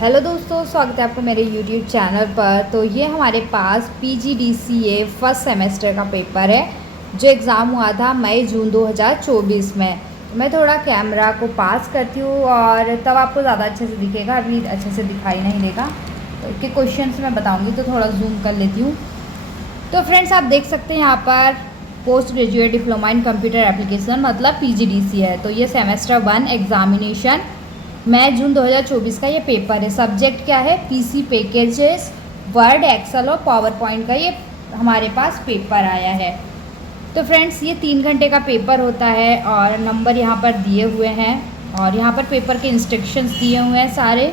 Hello दोस्तों, स्वागत है आपको मेरे यूट्यूब चैनल पर। तो ये हमारे पास PGDCA फर्स्ट सेमेस्टर का पेपर है जो एग्ज़ाम हुआ था मई जून 2024 में। तो मैं थोड़ा कैमरा को पास करती हूँ और तब आपको ज़्यादा अच्छे से दिखेगा, अभी अच्छे से दिखाई नहीं देगा। तो इसके क्वेश्चंस मैं बताऊँगी, तो थोड़ा जूम कर लेती हूँ। तो फ्रेंड्स, आप देख सकते हैं यहाँ पर post graduate diploma in computer application मतलब PGDCA है। तो ये सेमेस्टर 1 एग्जामिनेशन मई जून 2024 का ये पेपर है। सब्जेक्ट क्या है? PC पैकेजेस, वर्ड, एक्सेल और पावर पॉइंट का ये हमारे पास पेपर आया है। तो फ्रेंड्स, ये 3 घंटे का पेपर होता है और नंबर यहाँ पर दिए हुए हैं और यहाँ पर पेपर के इंस्ट्रक्शंस दिए हुए हैं सारे,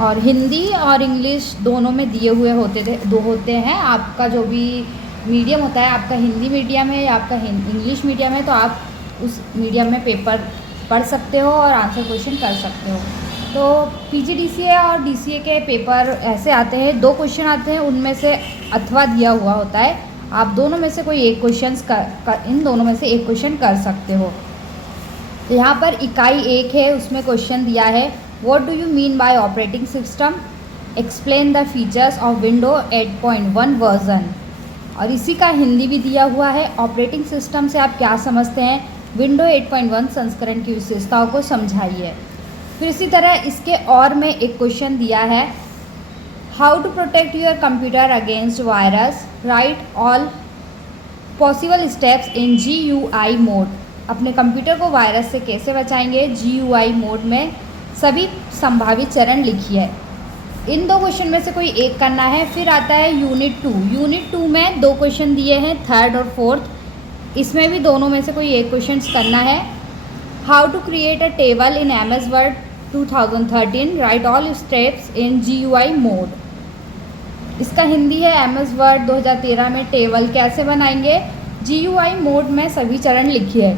और हिंदी और इंग्लिश दोनों में दिए हुए होते हैं। आपका जो भी मीडियम होता है, आपका हिंदी मीडियम है या आपका इंग्लिश मीडियम है, तो आप उस मीडियम में पेपर पढ़ सकते हो और आंसर क्वेश्चन कर सकते हो। तो PGDCA और DCA के पेपर ऐसे आते हैं, 2 क्वेश्चन आते हैं, उनमें से अथवा दिया हुआ होता है। आप दोनों में से कोई एक क्वेश्चन इन दोनों में से एक क्वेश्चन कर सकते हो। तो यहाँ पर इकाई 1 है, उसमें क्वेश्चन दिया है what do you mean bye operating system, explain the features of window 8.1 version. और इसी का हिंदी भी दिया हुआ है, ऑपरेटिंग सिस्टम से आप क्या समझते हैं, विंडो 8.1 संस्करण की विशेषताओं को समझाइए। फिर इसी तरह इसके और में एक क्वेश्चन दिया है how to protect your computer against virus, write all possible steps in GUI mode. अपने कंप्यूटर को वायरस से कैसे बचाएंगे, GUI मोड में सभी संभावित चरण लिखिए। इन 2 क्वेश्चन में से कोई एक करना है। फिर आता है यूनिट 2। यूनिट 2 में 2 क्वेश्चन दिए हैं, 3rd और 4th। इसमें भी दोनों में से कोई एक क्वेश्चन करना है। How to create a table in MS word 2013, write all steps in GUI mode. इसका हिंदी है MS वर्ड 2013 में टेबल कैसे बनाएंगे, GUI मोड में सभी चरण लिखिए।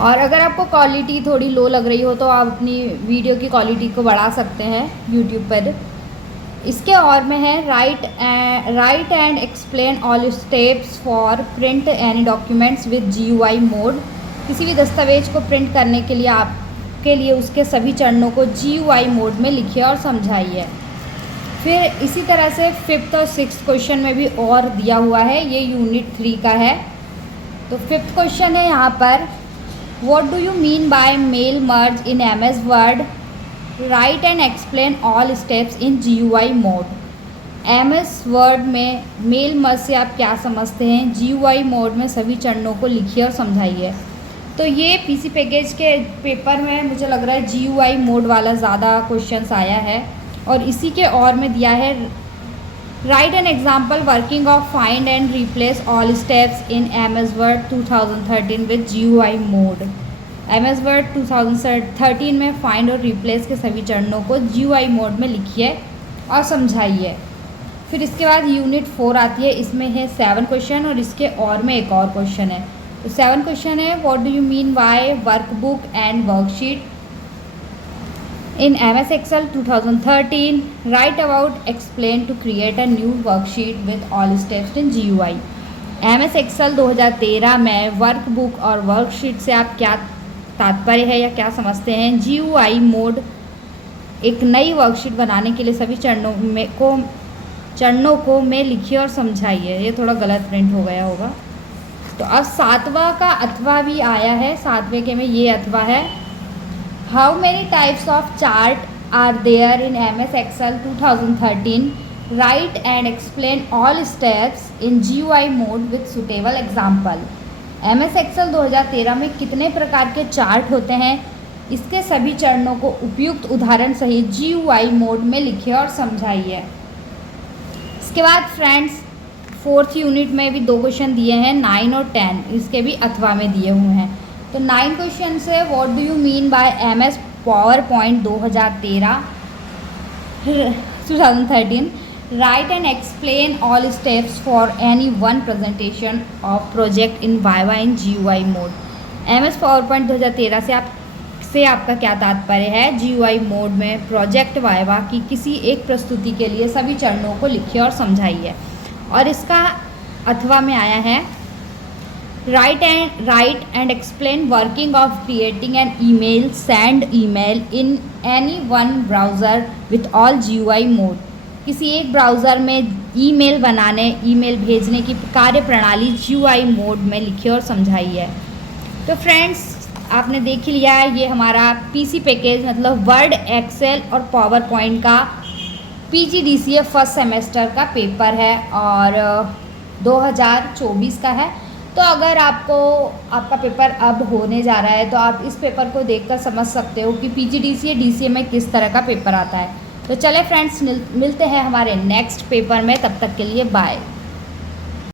और अगर आपको क्वालिटी थोड़ी लो लग रही हो तो आप अपनी वीडियो की क्वालिटी को बढ़ा सकते हैं यूट्यूब पर। इसके और में है right and explain all steps for print any documents with GUI mode. किसी भी दस्तावेज को प्रिंट करने के लिए आपके लिए उसके सभी चरणों को GUI मोड में लिखिए और समझाइए। फिर इसी तरह से 5th और 6th क्वेश्चन में भी और दिया हुआ है, ये यूनिट 3 का है। तो 5th क्वेश्चन है यहाँ पर what do you mean by mail merge in MS word, write and explain all steps in GUI mode. MS word में मेल मर्ज से आप क्या समझते हैं, GUI मोड में सभी चरणों को लिखिए और समझाइए। तो ये PC पैकेज के पेपर में मुझे लग रहा है GUI मोड वाला ज़्यादा क्वेश्चंस आया है। और इसी के और में दिया है right an example working of find and replace all steps in MS word 2013 with GUI mode. MS word 2013 में फाइंड और रिप्लेस के सभी चरणों को GUI मोड में लिखिए और समझाइए। फिर इसके बाद यूनिट 4 आती है, इसमें है 7 क्वेश्चन और इसके और में एक और क्वेश्चन है। तो 7 क्वेश्चन है what do you mean by workbook and worksheet in MS Excel 2013, write about explain to create a new worksheet with all steps in GUI। MS Excel 2013 में वर्कबुक और वर्कशीट से आप क्या तात्पर्य है या क्या समझते हैं, GUI मोड एक नई वर्कशीट बनाने के लिए सभी चरणों को में लिखिए और समझाइए। ये थोड़ा गलत प्रिंट हो गया होगा। तो अब 7वां का अथवा भी आया है, 7वें के में ये अथवा है how many types of chart are there in MS Excel 2013, write and explain all steps in GUI mode with suitable example. MS Excel 2013 में कितने प्रकार के चार्ट होते हैं, इसके सभी चरणों को उपयुक्त उदाहरण सहित GUI मोड में लिखिए और समझाइए। इसके बाद फ्रेंड्स 4th यूनिट में भी 2 क्वेश्चन दिए हैं, 9 और 10, इसके भी अथवा में दिए हुए हैं। तो 9 क्वेश्चन से what do you mean bye MS power point 2013 write and explain all steps for any one presentation of project in viva in GUI mode. MS power point 2013 से आपका क्या तात्पर्य है, GUI मोड में प्रोजेक्ट वाइवा की किसी एक प्रस्तुति के लिए सभी चरणों को लिखिए और समझाइए। और इसका अथवा में आया है Write and explain working of creating an email, send email in any one browser with all GUI mode। किसी एक ब्राउज़र में ईमेल बनाने, ईमेल भेजने की कार्य प्रणाली GUI मोड में लिखी और समझाई है। तो फ्रेंड्स, आपने देख ही लिया है, ये हमारा पीसी पैकेज मतलब वर्ड, एक्सेल और पावर पॉइंट का PGDCA फर्स्ट सेमेस्टर का पेपर है और 2024 का है। तो अगर आपको आपका पेपर अब होने जा रहा है तो आप इस पेपर को देखकर समझ सकते हो कि PGDCA DCA में किस तरह का पेपर आता है। तो चले फ्रेंड्स, मिलते हैं हमारे नेक्स्ट पेपर में, तब तक के लिए बाय।